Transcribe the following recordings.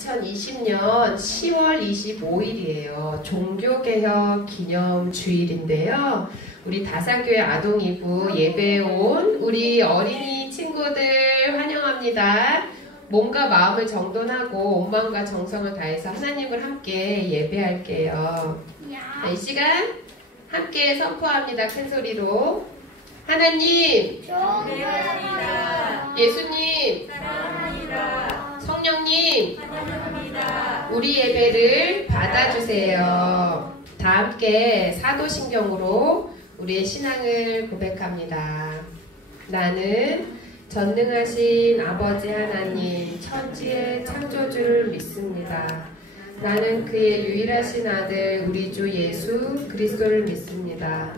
2020년 10월 25일이에요. 종교개혁 기념주일인데요. 우리 다사교회 아동이부 예배에 온 우리 어린이 친구들 환영합니다. 몸과 마음을 정돈하고 온 마음과 정성을 다해서 하나님을 함께 예배할게요. 이 시간 함께 선포합니다. 큰 소리로. 하나님 존경합니다. 예수님 사랑합니다. 성령님 환영합니다. 우리 예배를 받아주세요. 다 함께 사도신경으로 우리의 신앙을 고백합니다. 나는 전능하신 아버지 하나님 천지의 창조주를 믿습니다. 나는 그의 유일하신 아들 우리 주 예수 그리스도를 믿습니다.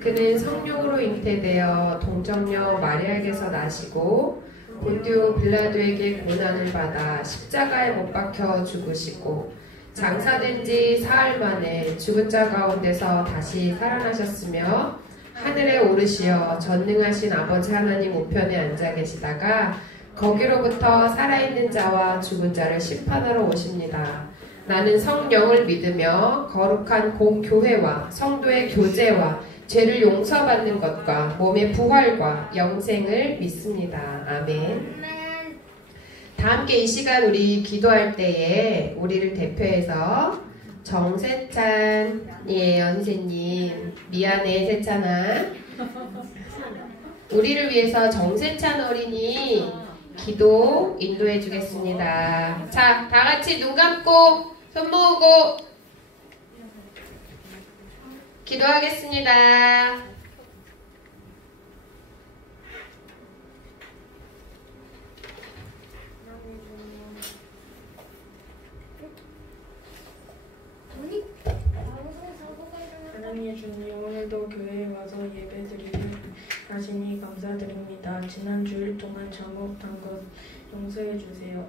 그는 성령으로 잉태되어 동정녀 마리아에게서 나시고 본디오 빌라도에게 고난을 받아 십자가에 못 박혀 죽으시고 장사된 지 사흘 만에 죽은 자 가운데서 다시 살아나셨으며 하늘에 오르시어 전능하신 아버지 하나님 우편에 앉아 계시다가 거기로부터 살아있는 자와 죽은 자를 심판하러 오십니다. 나는 성령을 믿으며 거룩한 공교회와 성도의 교제와 죄를 용서받는 것과 몸의 부활과 영생을 믿습니다. 아멘. 다 함께 이 시간 우리 기도할 때에 우리를 대표해서 정세찬이에요. 선생님 미안해 세찬아. 우리를 위해서 정세찬 어린이 기도 인도해 주겠습니다. 자, 다 같이 눈 감고 손 모으고 기도하겠습니다. 하나님의 주님, 오늘도 교회에 와서 예배드리게 하시니 감사드립니다. 지난 주일 동안 잘못한 것 용서해 주세요.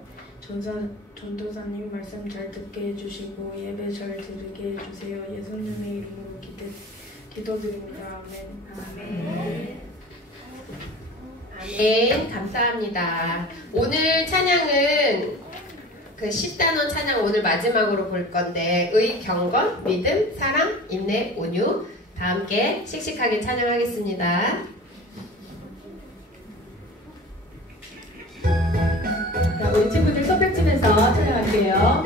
전도사님 말씀 잘 듣게 해주시고 예배 잘 드리게 해주세요. 예수님의 이름으로 기도드립니다. 아멘. 아멘. 감사합니다. 오늘 찬양은 그 10단원 찬양 오늘 마지막으로 볼 건데 경건, 믿음, 사랑, 인내, 온유 다 함께 씩씩하게 찬양하겠습니다. 자, 우리 친구들 손뼉 치면서 찬양할게요.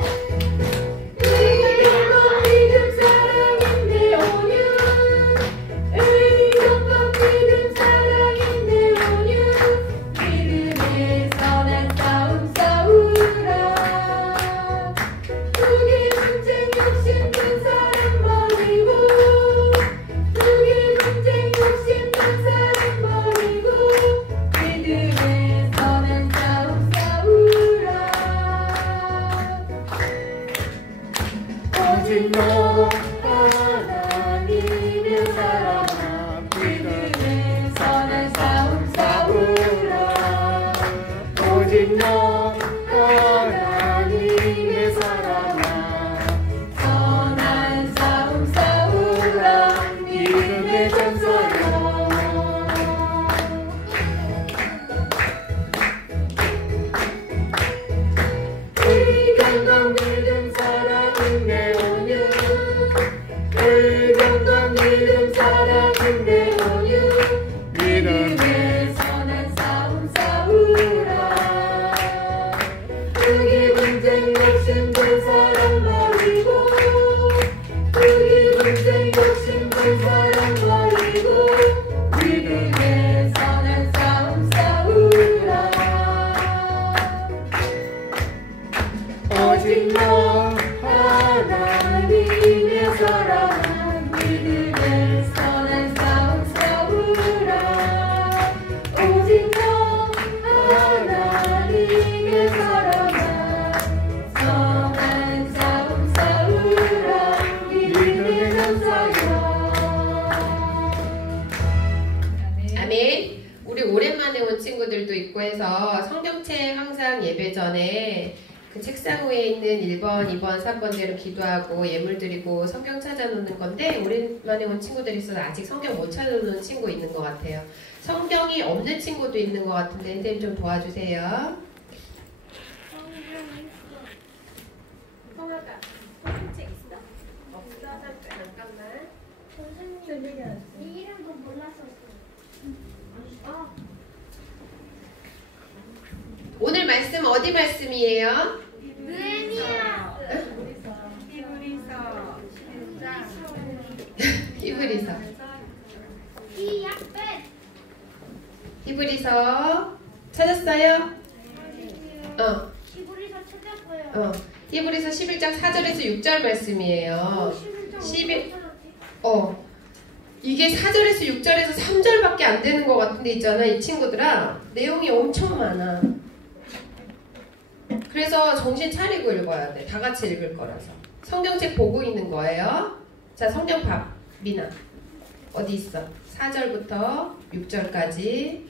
예배 전에 그 책상 위에 있는 1번, 2번, 3번대로 기도하고 예물 드리고 성경 찾아놓는 건데 오랜만에 온 친구들이 있어서 아직 성경 못 찾아놓는 친구 있는 것 같아요. 성경이 없는 친구도 있는 것 같은데 선생님 좀 도와주세요. 선생님, 이 이름도 몰랐었어요. 오늘 말씀 어디 말씀이에요? 느헤미야. 히브리서. 이 약배. 히브리서 찾았어요? 히브리서 찾았어요. 히브리서 11장 4절에서 6절 말씀이에요. 11, 이게 4절에서 6절에서 3절밖에 안 되는 것 같은데 있잖아, 이 친구들아. 내용이 엄청 많아. 그래서 정신 차리고 읽어야 돼. 다 같이 읽을 거라서. 성경책 보고 있는 거예요. 자, 성경 봐. 미나. 어디 있어? 4절부터 6절까지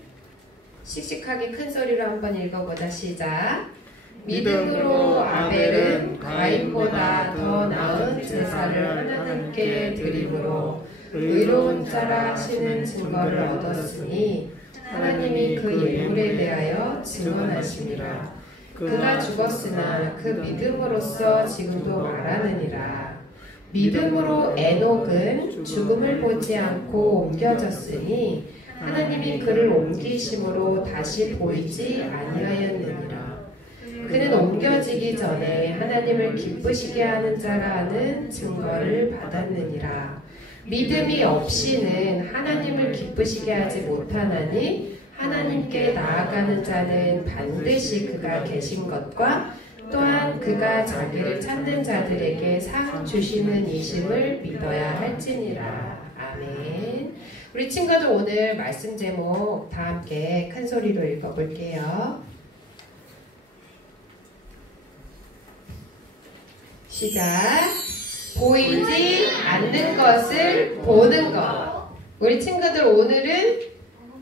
씩씩하게 큰 소리로 한번 읽어보자. 시작. 믿음으로 아벨은 가인보다 더 나은 제사를 하나님께 드림으로 의로운 자라 하시는 증거를 얻었으니 하나님이 그 예물에 대하여 증언하시니라. 그가 죽었으나 그 믿음으로써 지금도 말하느니라. 믿음으로 에녹은 죽음을 보지 않고 옮겨졌으니 하나님이 그를 옮기심으로 다시 보이지 아니하였느니라. 그는 옮겨지기 전에 하나님을 기쁘시게 하는 자라는 증거를 받았느니라. 믿음이 없이는 하나님을 기쁘시게 하지 못하나니 하나님께 나아가는 자는 반드시 그가 계신 것과 또한 그가 자기를 찾는 자들에게 상 주시는 이심을 믿어야 할지니라. 아멘. 우리 친구들 오늘 말씀 제목 다 함께 큰 소리로 읽어볼게요. 시작. 보이지 않는 것을 보는 것. 우리 친구들 오늘은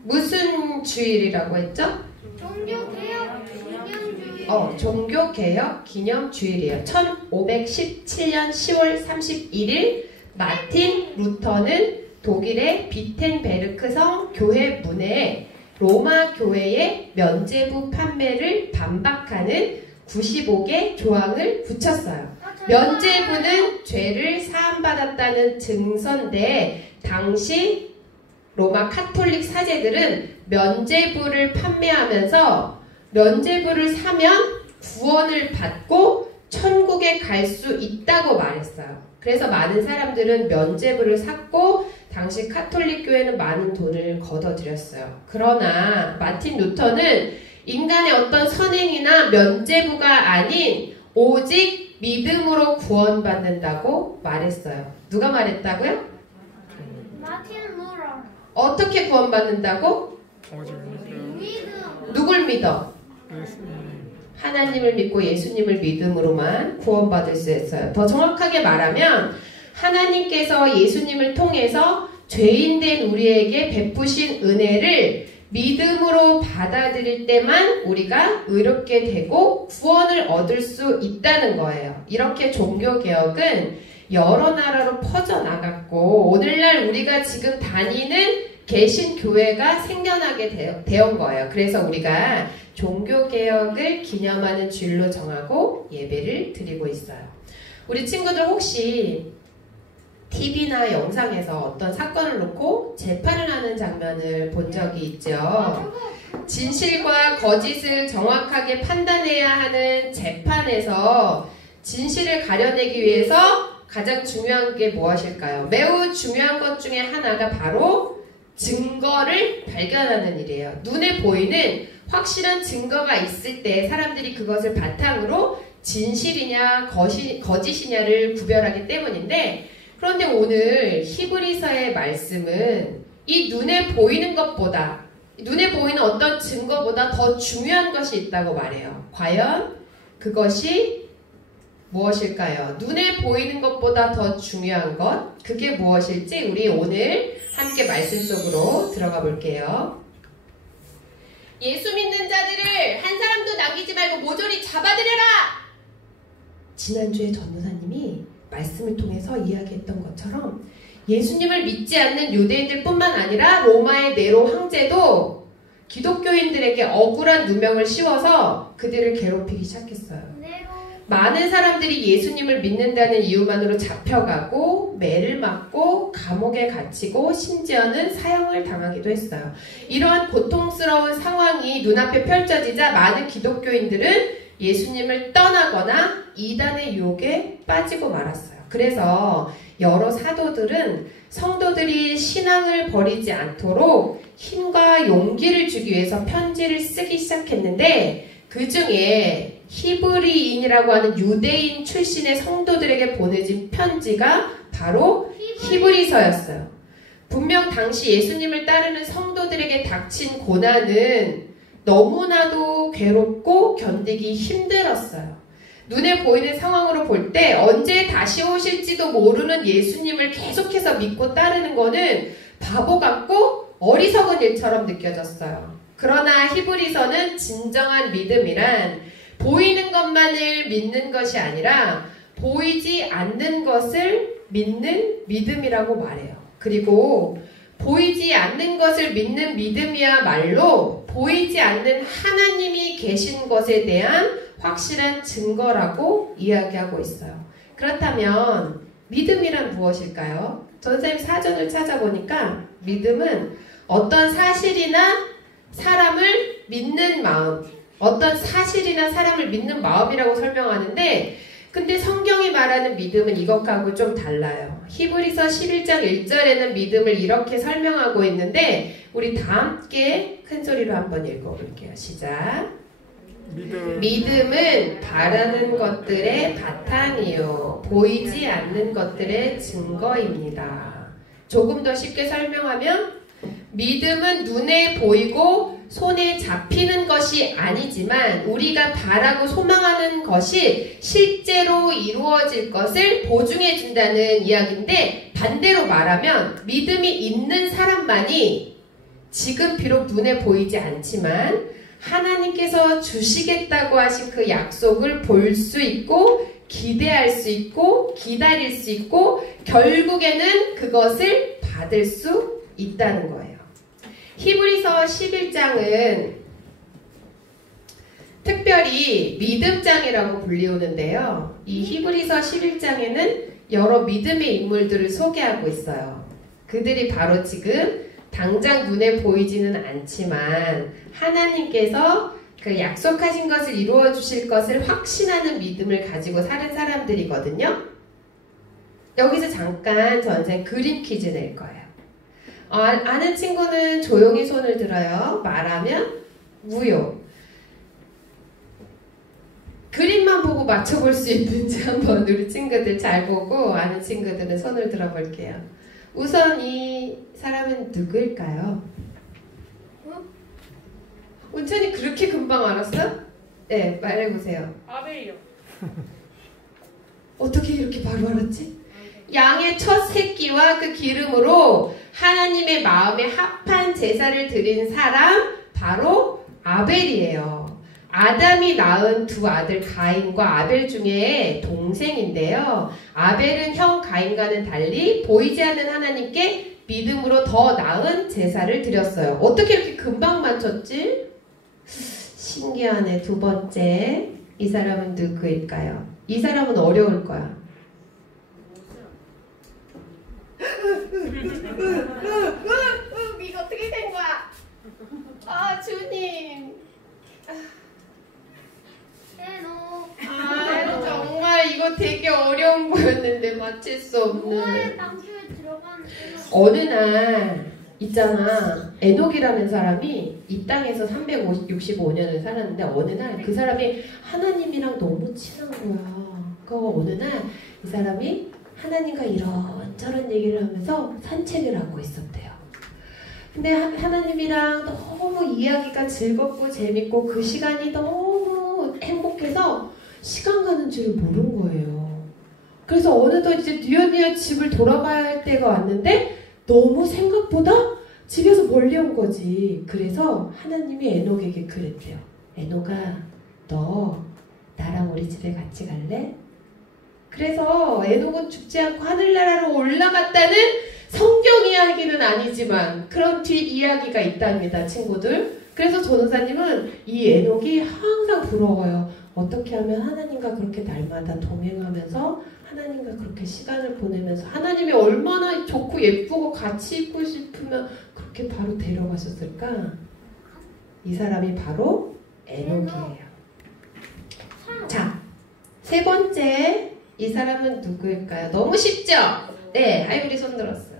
무슨 주일이라고 했죠? 종교개혁 기념주의. 종교개혁 기념주일이에요. 1517년 10월 31일 마틴 루터는 독일의 비텐베르크성 교회 문에 로마 교회의 면죄부 판매를 반박하는 95개 조항을 붙였어요. 면죄부는 죄를 사함받았다는 증서인데 당시 로마 카톨릭 사제들은 면죄부를 판매하면서 면죄부를 사면 구원을 받고 천국에 갈 수 있다고 말했어요. 그래서 많은 사람들은 면죄부를 샀고 당시 카톨릭 교회는 많은 돈을 걷어들였어요. 그러나 마틴 루터는 인간의 어떤 선행이나 면죄부가 아닌 오직 믿음으로 구원받는다고 말했어요. 누가 말했다고요? 마틴 루터. 어떻게 구원받는다고? 믿음. 누굴 믿어? 하나님을 믿고 예수님을 믿음으로만 구원받을 수 있어요. 더 정확하게 말하면 하나님께서 예수님을 통해서 죄인된 우리에게 베푸신 은혜를 믿음으로 받아들일 때만 우리가 의롭게 되고 구원을 얻을 수 있다는 거예요. 이렇게 종교개혁은 여러 나라로 퍼져나갔고 오늘날 우리가 지금 다니는 개신교회가 생겨나게 되온 거예요. 그래서 우리가 종교개혁을 기념하는 주일로 정하고 예배를 드리고 있어요. 우리 친구들 혹시 TV나 영상에서 어떤 사건을 놓고 재판을 하는 장면을 본 적이 있죠. 진실과 거짓을 정확하게 판단해야 하는 재판에서 진실을 가려내기 위해서 가장 중요한 게 무엇일까요? 매우 중요한 것 중에 하나가 바로 증거를 발견하는 일이에요. 눈에 보이는 확실한 증거가 있을 때 사람들이 그것을 바탕으로 진실이냐 거짓이냐를 구별하기 때문인데 그런데 오늘 히브리서의 말씀은 이 눈에 보이는 것보다 눈에 보이는 어떤 증거보다 더 중요한 것이 있다고 말해요. 과연 그것이 무엇일까요? 눈에 보이는 것보다 더 중요한 것 그게 무엇일지 우리 오늘 함께 말씀 속으로 들어가 볼게요. 예수 믿는 자들을 한 사람도 남기지 말고 모조리 잡아들여라! 지난주에 전도사님이 말씀을 통해서 이야기했던 것처럼 예수님을 믿지 않는 유대인들 뿐만 아니라 로마의 네로 황제도 기독교인들에게 억울한 누명을 씌워서 그들을 괴롭히기 시작했어요. 많은 사람들이 예수님을 믿는다는 이유만으로 잡혀가고 매를 맞고 감옥에 갇히고 심지어는 사형을 당하기도 했어요. 이러한 고통스러운 상황이 눈앞에 펼쳐지자 많은 기독교인들은 예수님을 떠나거나 이단의 유혹에 빠지고 말았어요. 그래서 여러 사도들은 성도들이 신앙을 버리지 않도록 힘과 용기를 주기 위해서 편지를 쓰기 시작했는데 그 중에 히브리인이라고 하는 유대인 출신의 성도들에게 보내진 편지가 바로 히브리서였어요. 분명 당시 예수님을 따르는 성도들에게 닥친 고난은 너무나도 괴롭고 견디기 힘들었어요. 눈에 보이는 상황으로 볼 때 언제 다시 오실지도 모르는 예수님을 계속해서 믿고 따르는 거는 바보 같고 어리석은 일처럼 느껴졌어요. 그러나 히브리서는 진정한 믿음이란 보이는 것만을 믿는 것이 아니라 보이지 않는 것을 믿는 믿음이라고 말해요. 그리고 보이지 않는 것을 믿는 믿음이야말로 보이지 않는 하나님이 계신 것에 대한 확실한 증거라고 이야기하고 있어요. 그렇다면 믿음이란 무엇일까요? 선생님 사전을 찾아보니까 믿음은 어떤 사실이나 사람을 믿는 마음, 어떤 사실이나 사람을 믿는 마음이라고 설명하는데 근데 성경이 말하는 믿음은 이것하고 좀 달라요. 히브리서 11장 1절에는 믿음을 이렇게 설명하고 있는데 우리 다 함께 큰 소리로 한번 읽어볼게요. 시작. 믿음은 바라는 것들의 바탕이요 보이지 않는 것들의 증거입니다. 조금 더 쉽게 설명하면 믿음은 눈에 보이고 손에 잡히는 것이 아니지만 우리가 바라고 소망하는 것이 실제로 이루어질 것을 보증해 준다는 이야기인데 반대로 말하면 믿음이 있는 사람만이 지금 비록 눈에 보이지 않지만 하나님께서 주시겠다고 하신 그 약속을 볼 수 있고 기대할 수 있고 기다릴 수 있고 결국에는 그것을 받을 수 있다는 거예요. 히브리서 11장은 특별히 믿음장이라고 불리우는데요. 이 히브리서 11장에는 여러 믿음의 인물들을 소개하고 있어요. 그들이 바로 지금 당장 눈에 보이지는 않지만 하나님께서 그 약속하신 것을 이루어 주실 것을 확신하는 믿음을 가지고 사는 사람들이거든요. 여기서 잠깐 선생님 그림 퀴즈 낼 거예요. 아는 친구는 조용히 손을 들어요. 말하면 무효. 그림만 보고 맞춰볼 수 있는지 한번 우리 친구들 잘 보고 아는 친구들은 손을 들어볼게요. 우선 이 사람은 누구일까요? 온천이 그렇게 금방 알았어? 네, 말해보세요. 아벨이요. 어떻게 이렇게 바로 알았지? 양의 첫 새끼와 그 기름으로 하나님의 마음에 합한 제사를 드린 사람 바로 아벨이에요. 아담이 낳은 두 아들 가인과 아벨 중에 동생인데요. 아벨은 형 가인과는 달리 보이지 않는 하나님께 믿음으로 더 나은 제사를 드렸어요. 어떻게 이렇게 금방 맞췄지? 신기하네. 두 번째, 이 사람은 누구일까요? 이 사람은 어려울 거야. 이거 어떻게 된 거야? 아, 주님. 정말 이거 되게 어려운 거였는데 맞힐 수 없는. 어느 날 있잖아, 에녹이라는 사람이 이 땅에서 365년을 살았는데 어느 날 그 사람이 하나님이랑 너무 친한 거야. 그거 어느 날 이 사람이 하나님과 이런저런 얘기를 하면서 산책을 하고 있었대요. 근데 하나님이랑 너무 이야기가 즐겁고 재밌고 그 시간이 너무 행복해서 시간 가는 줄을 모른 거예요. 그래서 어느덧 이제 뉘엿뉘엿 집을 돌아가야 할 때가 왔는데 너무 생각보다 집에서 멀리 온 거지. 그래서 하나님이 에녹에게 그랬대요. 에녹아, 너 나랑 우리 집에 같이 갈래? 그래서 에녹은 죽지 않고 하늘나라로 올라갔다는 성경 이야기는 아니지만 그런 뒷이야기가 있답니다, 친구들. 그래서 전도사님은 이 에녹이 항상 부러워요. 어떻게 하면 하나님과 그렇게 날마다 동행하면서 하나님과 그렇게 시간을 보내면서 하나님이 얼마나 좋고 예쁘고 같이 있고 싶으면 그렇게 바로 데려가셨을까? 이 사람이 바로 에녹이에요. 자, 세 번째 이 사람은 누구일까요? 너무 쉽죠? 네, 하율이 손 들었어요.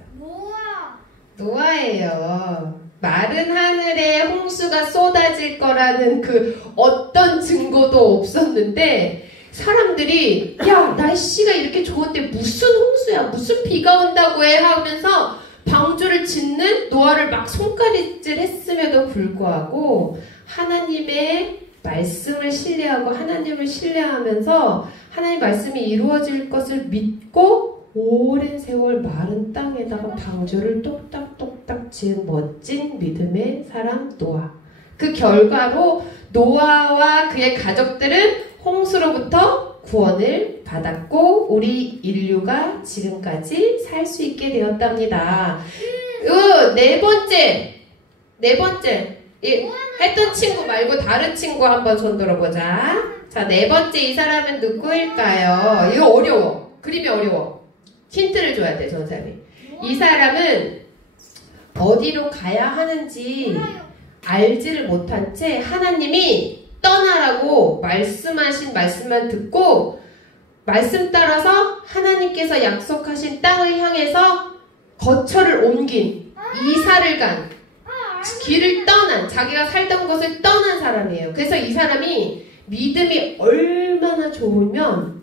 노아예요. 마른 하늘에 홍수가 쏟아질 거라는 그 어떤 증거도 없었는데 사람들이 야 날씨가 이렇게 좋은데 무슨 홍수야 무슨 비가 온다고 해 하면서 방주를 짓는 노아를 막 손가락질 했음에도 불구하고 하나님의 말씀을 신뢰하고 하나님을 신뢰하면서 하나님 말씀이 이루어질 것을 믿고 오랜 세월 마른 땅에다가 방주를 똑딱똑딱 지은 멋진 믿음의 사람 노아. 그 결과로 노아와 그의 가족들은 홍수로부터 구원을 받았고 우리 인류가 지금까지 살 수 있게 되었답니다. 네 번째 했던 친구 말고 다른 친구 한번 손 들어보자. 자, 네 번째 이 사람은 누구일까요? 이거 어려워. 그림이 어려워. 힌트를 줘야 돼, 전사님이. 이 사람은 어디로 가야 하는지 알지를 못한 채 하나님이 떠나라고 말씀하신 말씀만 듣고 말씀 따라서 하나님께서 약속하신 땅을 향해서 거처를 옮긴 이사를 간 길을 떠난 자기가 살던 곳을 떠난 사람이에요. 그래서 이 사람이 믿음이 얼마나 좋으면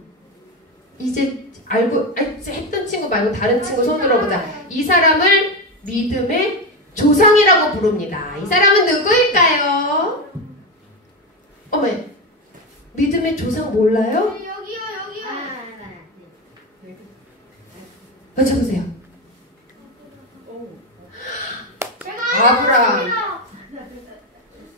이제 알고 했던 친구 말고 다른 친구 손 들어보자. 이 사람을 믿음의 조상이라고 부릅니다. 이 사람은 누구일까요? 어머, 믿음의 조상 몰라요? 여기요. 맞춰보세요. 아브라함.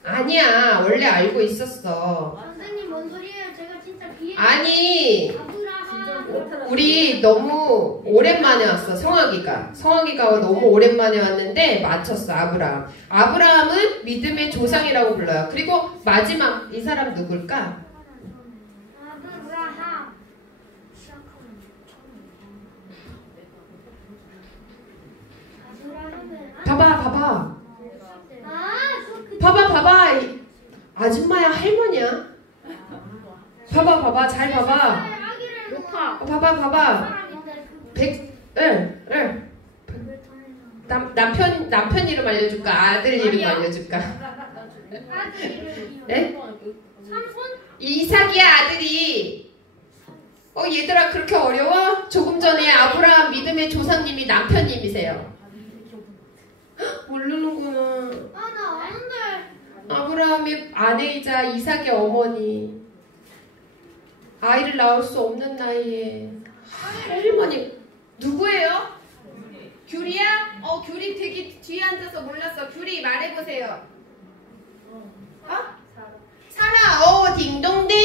아니야, 원래 알고 있었어. 선생님 뭔 소리예요? 제가 진짜 비행. 아니, 아브라함. 우리 너무 오랜만에 왔어. 성학이가 너무 오랜만에 왔는데 맞췄어. 아브라함은 믿음의 조상이라고 불러요. 그리고 마지막 이 사람 누굴까? 아브라함. 봐봐. 아줌마야, 할머니야. 봐봐, 잘 봐봐. 봐봐. 남편 이름 알려줄까? 아들 이름 알려줄까? 네? 이삭이야, 아들이. 얘들아, 그렇게 어려워? 조금 전에 아브라함 믿음의 조상님이 남편님이세요. 모르는구나. 나 아는데. 아브라함의 아내이자 이삭의 어머니. 아이를 낳을 수 없는 나이에 할머니. 누구예요? 귤이야? 귤이 되게 뒤에 앉아서 몰랐어. 귤이 말해보세요. 사라. 딩동댕.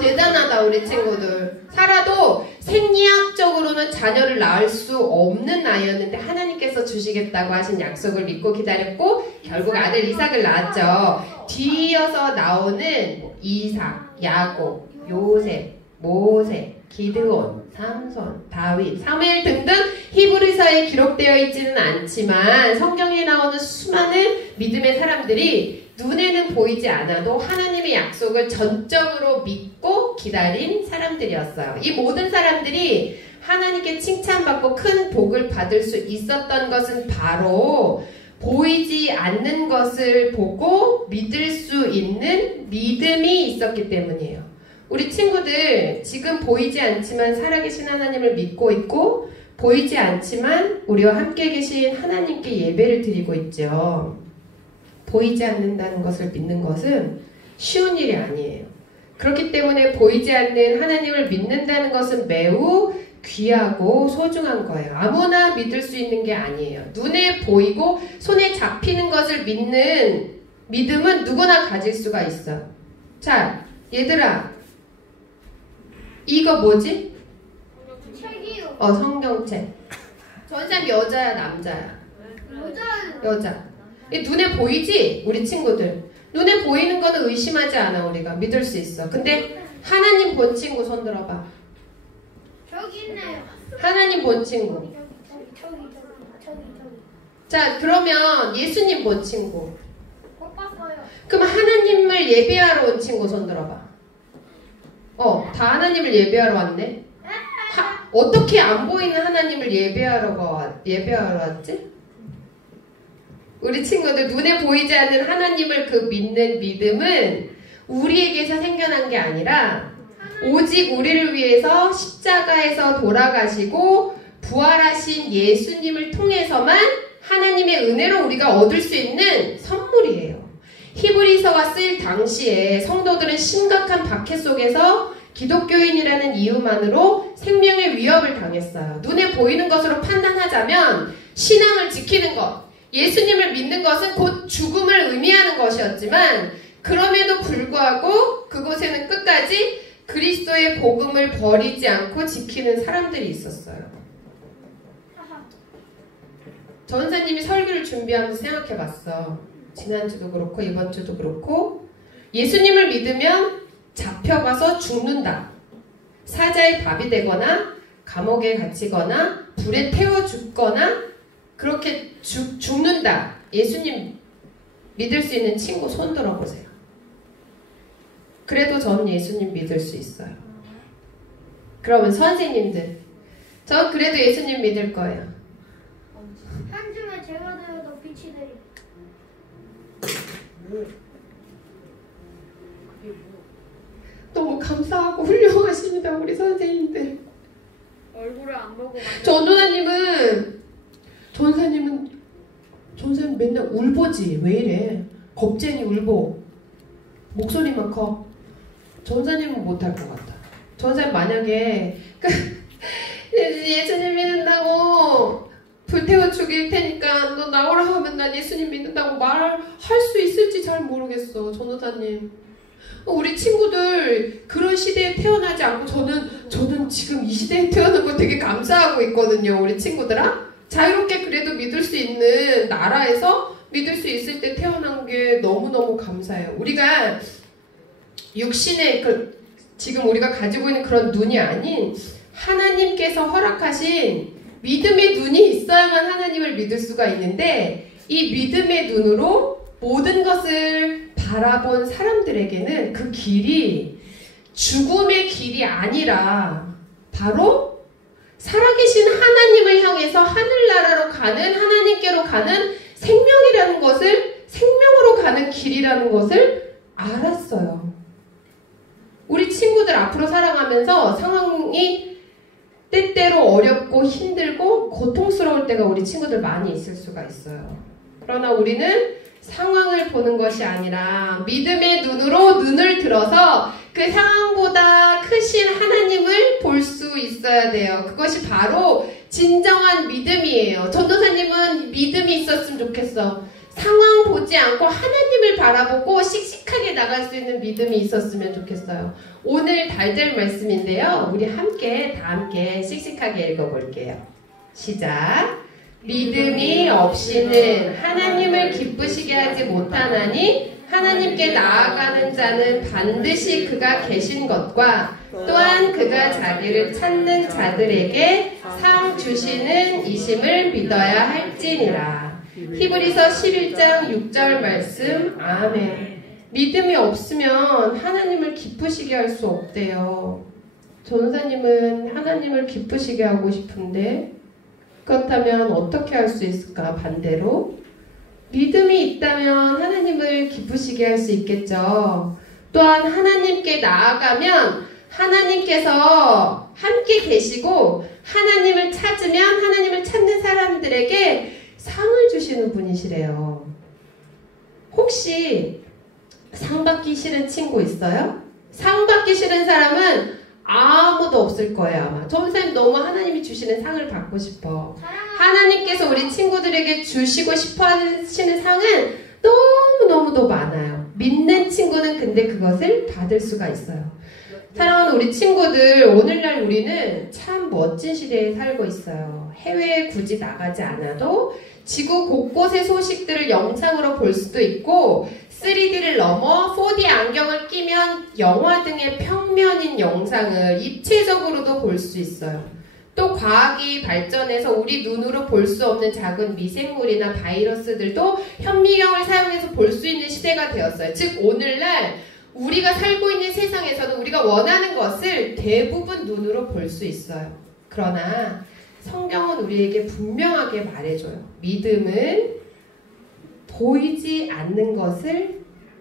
대단하다, 우리 친구들. 사라도 생리학적으로는 자녀를 낳을 수 없는 나이였는데 하나님께서 주시겠다고 하신 약속을 믿고 기다렸고 결국 아들 이삭을 낳았죠. 뒤이어서 나오는 이삭, 야곱, 요셉, 모세, 기드온, 삼손, 다윗, 사무엘 등등 히브리서에 기록되어 있지는 않지만 성경에 나오는 수많은 믿음의 사람들이 눈에는 보이지 않아도 하나님의 약속을 전적으로 믿고 기다린 사람들이었어요. 이 모든 사람들이 하나님께 칭찬받고 큰 복을 받을 수 있었던 것은 바로 보이지 않는 것을 보고 믿을 수 있는 믿음이 있었기 때문이에요. 우리 친구들 지금 보이지 않지만 살아계신 하나님을 믿고 있고 보이지 않지만 우리와 함께 계신 하나님께 예배를 드리고 있죠. 보이지 않는다는 것을 믿는 것은 쉬운 일이 아니에요. 그렇기 때문에 보이지 않는 하나님을 믿는다는 것은 매우 귀하고 소중한 거예요. 아무나 믿을 수 있는 게 아니에요. 눈에 보이고 손에 잡히는 것을 믿는 믿음은 누구나 가질 수가 있어요. 자, 얘들아, 이거 뭐지? 책이요. 성경책. 전사님 여자야, 남자야? 여자예요. 여자. 눈에 보이지? 우리 친구들. 눈에 보이는 거는 의심하지 않아. 우리가 믿을 수 있어. 근데 하나님 본 친구 손 들어봐. 저기 있네요. 하나님 본 친구. 저기. 자, 그러면 예수님 본 친구. 못 봤어요. 그럼 하나님을 예배하러 온 친구 손 들어봐. 다 하나님을 예배하러 왔네. 어떻게 안 보이는 하나님을 예배하러 왔지? 우리 친구들 눈에 보이지 않는 하나님을 그 믿는 믿음은 우리에게서 생겨난 게 아니라 오직 우리를 위해서 십자가에서 돌아가시고 부활하신 예수님을 통해서만 하나님의 은혜로 우리가 얻을 수 있는 선물이에요. 히브리서가 쓰일 당시에 성도들은 심각한 박해 속에서 기독교인이라는 이유만으로 생명의 위협을 당했어요. 눈에 보이는 것으로 판단하자면 신앙을 지키는 것, 예수님을 믿는 것은 곧 죽음을 의미하는 것이었지만 그럼에도 불구하고 그곳에는 끝까지 그리스도의 복음을 버리지 않고 지키는 사람들이 있었어요. 전사님이 설교를 준비하면서 생각해봤어. 지난주도 그렇고 이번 주도 그렇고 예수님을 믿으면 잡혀가서 죽는다. 사자의 밥이 되거나 감옥에 갇히거나 불에 태워 죽거나 그렇게 죽는다. 예수님 믿을 수 있는 친구 손 들어보세요. 그래도 저는 예수님 믿을 수 있어요. 그러면 선생님들, 저 그래도 예수님 믿을 거예요. 한줌에 제가 되어도 빛이 되리. 너무 감사하고 훌륭하십니다. 우리 선생님들. 얼굴을 안 보고 전사님은 맨날 울보지. 왜 이래? 겁쟁이 울보. 목소리만 커. 전사님은 못할 것 같아. 전사님 만약에 예수님 믿는다고 불태워 죽일 테니까 너 나오라 하면 난 예수님 믿는다고 말할 수 있을지 잘 모르겠어. 전도사님. 우리 친구들 그런 시대에 태어나지 않고 저는 지금 이 시대에 태어난 거 되게 감사하고 있거든요. 우리 친구들아. 자유롭게 그래도 믿을 수 있는 나라에서 믿을 수 있을 때 태어난 게 너무너무 감사해요. 우리가 육신의 지금 우리가 가지고 있는 그런 눈이 아닌 하나님께서 허락하신 믿음의 눈이 있어야만 하나님을 믿을 수가 있는데 이 믿음의 눈으로 모든 것을 바라본 사람들에게는 그 길이 죽음의 길이 아니라 바로 살아계신 하나님을 향해서 하늘나라로 가는 하나님께로 가는 생명이라는 것을 생명으로 가는 길이라는 것을 알았어요. 우리 친구들 앞으로 살아가면서 상황이 때때로 어렵고 힘들고 고통스러울 때가 우리 친구들 많이 있을 수가 있어요. 그러나 우리는 상황을 보는 것이 아니라 믿음의 눈으로 눈을 들어서 그 상황보다 크신 하나님을 볼 수 있어야 돼요. 그것이 바로 진정한 믿음이에요. 전도사님은 믿음이 있었으면 좋겠어. 상황 보지 않고 하나님을 바라보고 씩씩하게 나갈 수 있는 믿음이 있었으면 좋겠어요. 오늘 달될 말씀인데요. 우리 다 함께 씩씩하게 읽어볼게요. 시작. 믿음이 없이는 하나님을 기쁘시게 하지 못하나니 하나님께 나아가는 자는 반드시 그가 계신 것과 또한 그가 자기를 찾는 자들에게 상 주시는 이심을 믿어야 할지니라. 히브리서 11장 6절 말씀. 아멘. 믿음이 없으면 하나님을 기쁘시게 할 수 없대요. 전사님은 하나님을 기쁘시게 하고 싶은데 그렇다면 어떻게 할 수 있을까? 반대로 믿음이 있다면 하나님을 기쁘시게 할 수 있겠죠. 또한 하나님께 나아가면 하나님께서 함께 계시고 하나님을 찾으면 하나님을 찾는 사람들에게 상을 주시는 분이시래요. 혹시 상 받기 싫은 친구 있어요? 상 받기 싫은 사람은 아무도 없을 거예요. 아마 전사님 너무 하나님이 주시는 상을 받고 싶어. 하나님께서 우리 친구들에게 주시고 싶어 하시는 상은 너무너무도 많아요. 믿는 친구는 근데 그것을 받을 수가 있어요. 사랑하는 우리 친구들, 오늘날 우리는 참 멋진 시대에 살고 있어요. 해외에 굳이 나가지 않아도 지구 곳곳의 소식들을 영상으로 볼 수도 있고 3D를 넘어 4D 안경을 끼면 영화 등의 평면인 영상을 입체적으로도 볼 수 있어요. 또 과학이 발전해서 우리 눈으로 볼 수 없는 작은 미생물이나 바이러스들도 현미경을 사용해서 볼 수 있는 시대가 되었어요. 즉 오늘날 우리가 살고 있는 세상에서는 우리가 원하는 것을 대부분 눈으로 볼 수 있어요. 그러나 성경은 우리에게 분명하게 말해줘요. 믿음은 보이지 않는 것을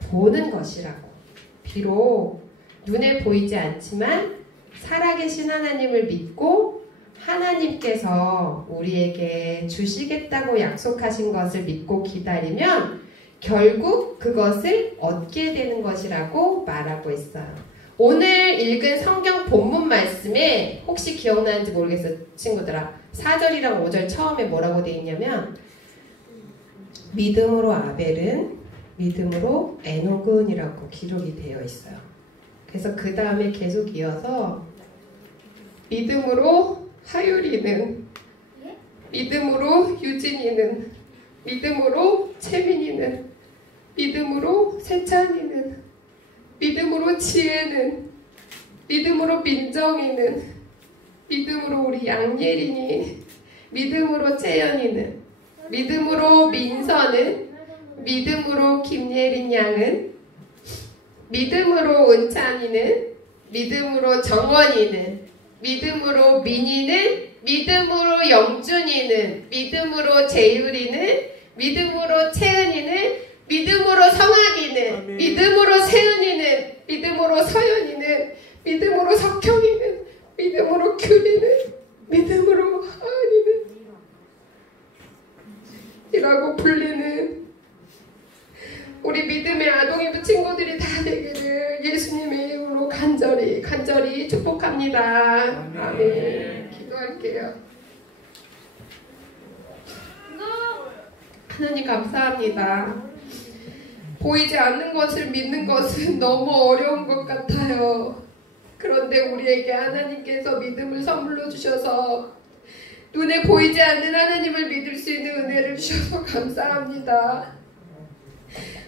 보는 것이라고. 비록 눈에 보이지 않지만 살아계신 하나님을 믿고 하나님께서 우리에게 주시겠다고 약속하신 것을 믿고 기다리면 결국 그것을 얻게 되는 것이라고 말하고 있어요. 오늘 읽은 성경 본문 말씀에 혹시 기억나는지 모르겠어요. 친구들아. 4절이랑 5절 처음에 뭐라고 되어 있냐면 믿음으로 아벨은 믿음으로 에녹은이라고 기록이 되어 있어요. 그래서 그 다음에 계속 이어서 믿음으로 하율이는, 믿음으로 유진이는, 믿음으로 채민이는, 믿음으로 세찬이는, 믿음으로 지혜는, 믿음으로 민정이는, 믿음으로 우리 양예린이, 믿음으로 채연이는, 믿음으로 민서는, 믿음으로 김예린 양은, 믿음으로 은찬이는, 믿음으로 정원이는, 믿음으로 민이는, 믿음으로 영준이는, 믿음으로 재율이는, 믿음으로 채은이는, 믿음으로 성학이는, 믿음으로 세은이는, 믿음으로 서연이는, 믿음으로 석형이는, 믿음으로 규리는, 믿음으로 하은이는 이라고 불리는 우리 믿음의 아동이부 친구들이 다 되기를 예수님의 이름으로 간절히 축복합니다. 아멘. 기도할게요. 하나님 감사합니다. 보이지 않는 것을 믿는 것은 너무 어려운 것 같아요. 그런데 우리에게 하나님께서 믿음을 선물로 주셔서 눈에 보이지 않는 하나님을 믿을 수 있는 은혜를 주셔서 감사합니다.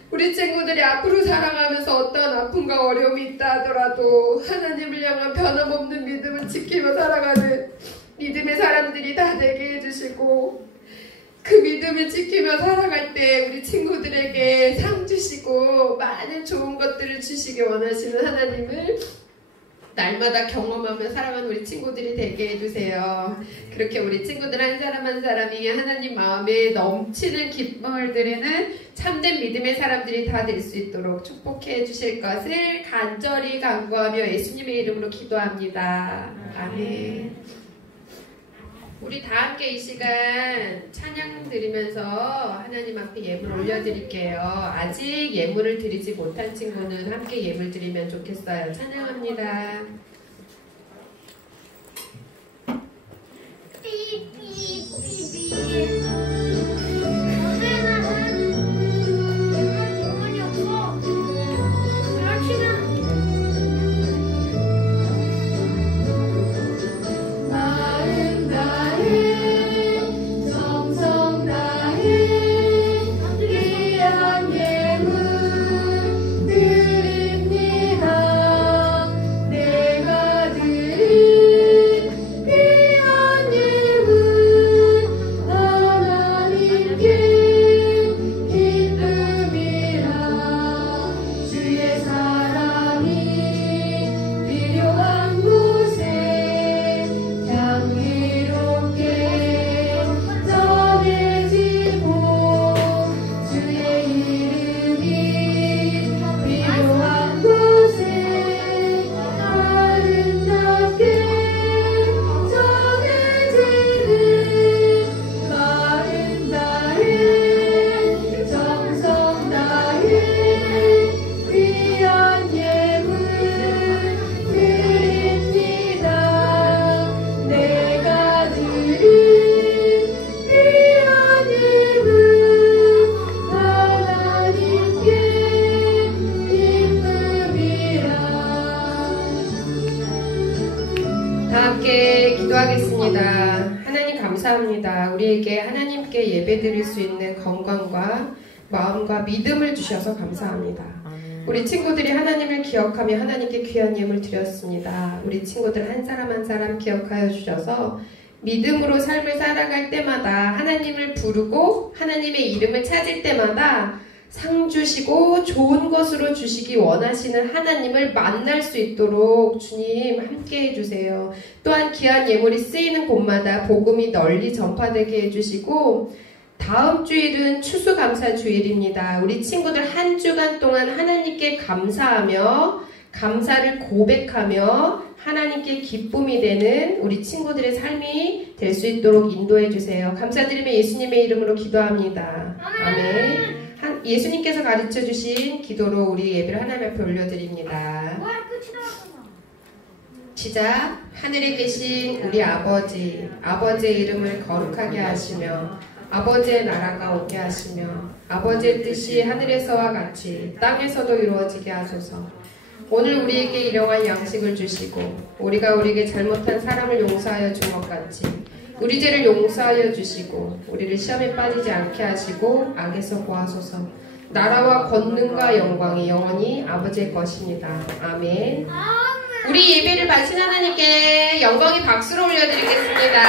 우리 친구들이 앞으로 살아가면서 어떤 아픔과 어려움이 있다 하더라도 하나님을 향한 변함없는 믿음을 지키며 살아가는 믿음의 사람들이 다 되게 해주시고 그 믿음을 지키며 살아갈 때 우리 친구들에게 상 주시고 많은 좋은 것들을 주시기 원하시는 하나님을 날마다 경험하며 살아가는 우리 친구들이 되게 해주세요. 그렇게 우리 친구들 한 사람 한 사람이 하나님 마음에 넘치는 기쁨을 드리는 참된 믿음의 사람들이 다 될 수 있도록 축복해 주실 것을 간절히 간구하며 예수님의 이름으로 기도합니다. 아멘. 우리 다 함께 이 시간 찬양 드리면서 하나님 앞에 예물 올려드릴게요. 아직 예물을 드리지 못한 친구는 함께 예물 드리면 좋겠어요. 찬양합니다. 하나님 감사합니다. 우리에게 하나님께 예배드릴 수 있는 건강과 마음과 믿음을 주셔서 감사합니다. 우리 친구들이 하나님을 기억하며 하나님께 귀한 예물 드렸습니다. 우리 친구들 한 사람 한 사람 기억하여 주셔서 믿음으로 삶을 살아갈 때마다 하나님을 부르고 하나님의 이름을 찾을 때마다 상 주시고 좋은 것으로 주시기 원하시는 하나님을 만날 수 있도록 주님 함께 해주세요. 또한 귀한 예물이 쓰이는 곳마다 복음이 널리 전파되게 해주시고 다음 주일은 추수감사 주일입니다. 우리 친구들 한 주간 동안 하나님께 감사하며 감사를 고백하며 하나님께 기쁨이 되는 우리 친구들의 삶이 될 수 있도록 인도해 주세요. 감사드리며 예수님의 이름으로 기도합니다. 아멘. 예수님께서 가르쳐 주신 기도로 우리 예배를 하나님 앞에 올려드립니다. 시작. 하늘에 계신 우리 아버지, 아버지의 이름을 거룩하게 하시며 아버지의 나라가 오게 하시며 아버지의 뜻이 하늘에서와 같이 땅에서도 이루어지게 하소서. 오늘 우리에게 일용할 양식을 주시고 우리가 우리에게 잘못한 사람을 용서하여 준 것 같이 우리 죄를 용서하여 주시고 우리를 시험에 빠지지 않게 하시고 악에서 구하소서. 나라와 권능과 영광이 영원히 아버지의 것입니다. 아멘. 우리 예배를 바친 하나님께 영광의 박수로 올려드리겠습니다.